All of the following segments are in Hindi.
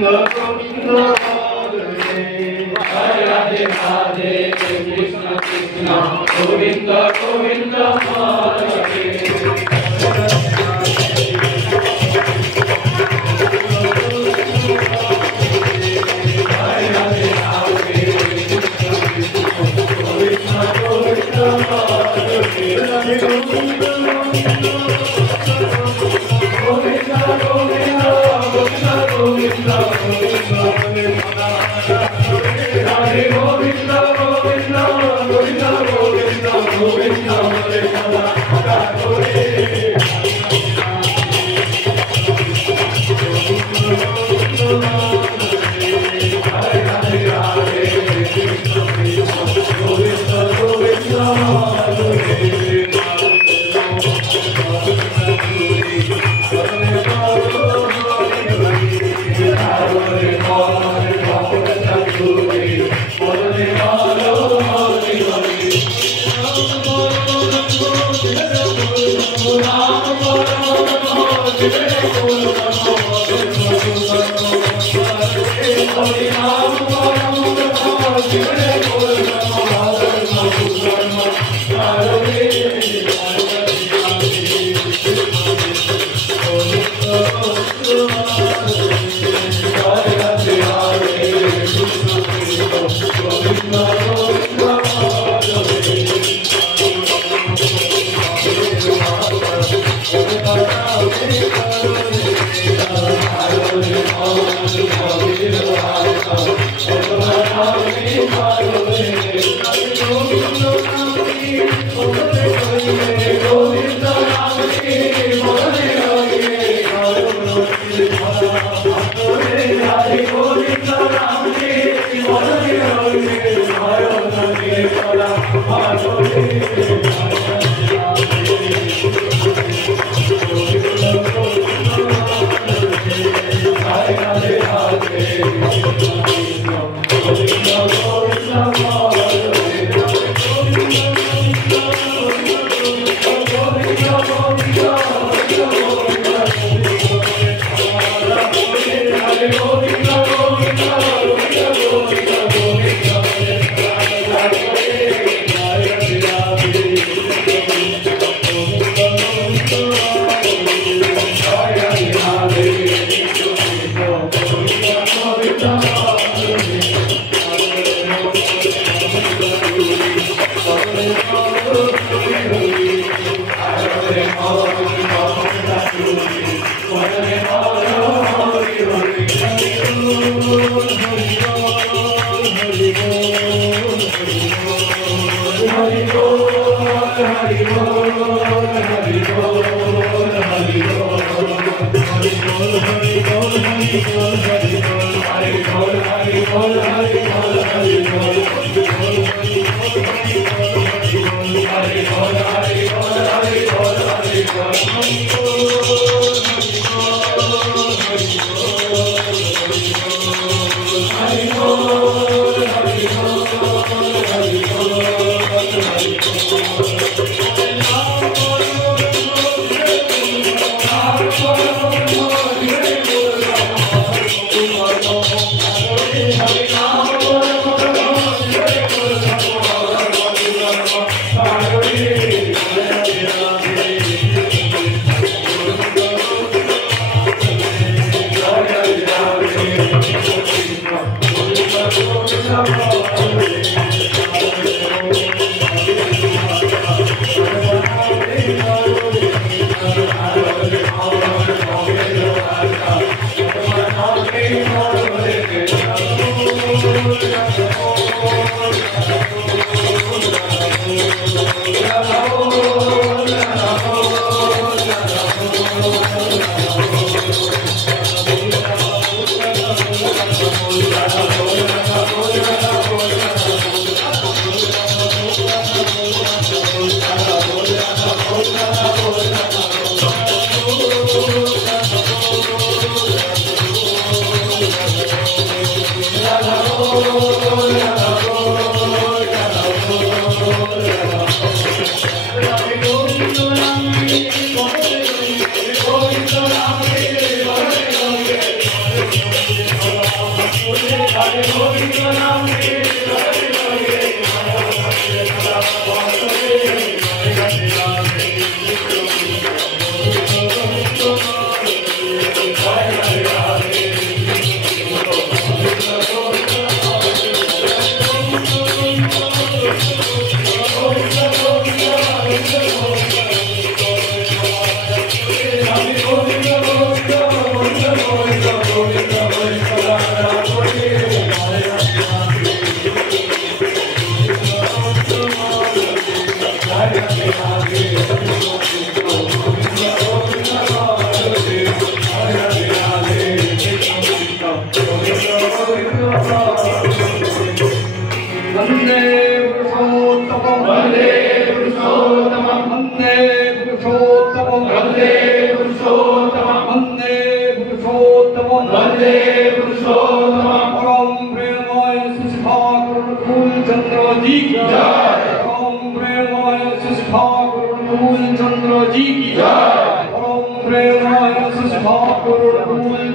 Govinda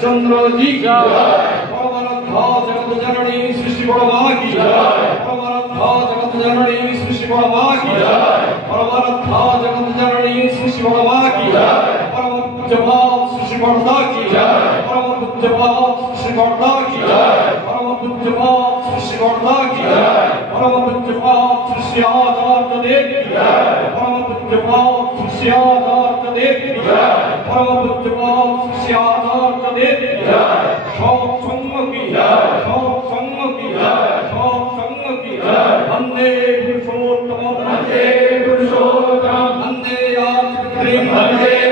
चंद्र जी की परमाराध्या जगत जननी सृष्टि बड़वा की परमाराध्या जगत जननी सृष्टि बड़वा की परमाराध्या जगत जननी सृष्टि बड़वा की परम पूज्य भाव सृष्टि बड़वा की परम पूज्य भाव सृष्टि बड़वा की परम पूज्य भाव सृष्टि बड़वा की परम पूज्य भाव सृष्टि आधार देव की परम पूज्य भाव सृष्टि आधार देव की परम पूज्य भाव सृष्टि आधार देव की सब संग की वंदे पुरुषोत्तम वंदे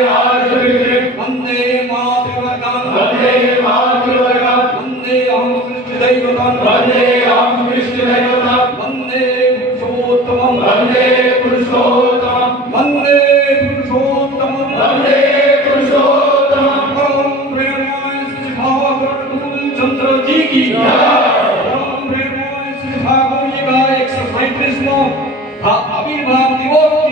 आश्रितम् वंदे मातृवर्गम् वंदे अहं कृष्णदैवतम् वंदे पुरुषोत्तमम् वंदे पुरुषोत्तमम् परम प्रेमाय श्री भागवत चंद्र जी की परम प्रेमाय श्री भागवत जी का 137वां आविर्भाव दिवस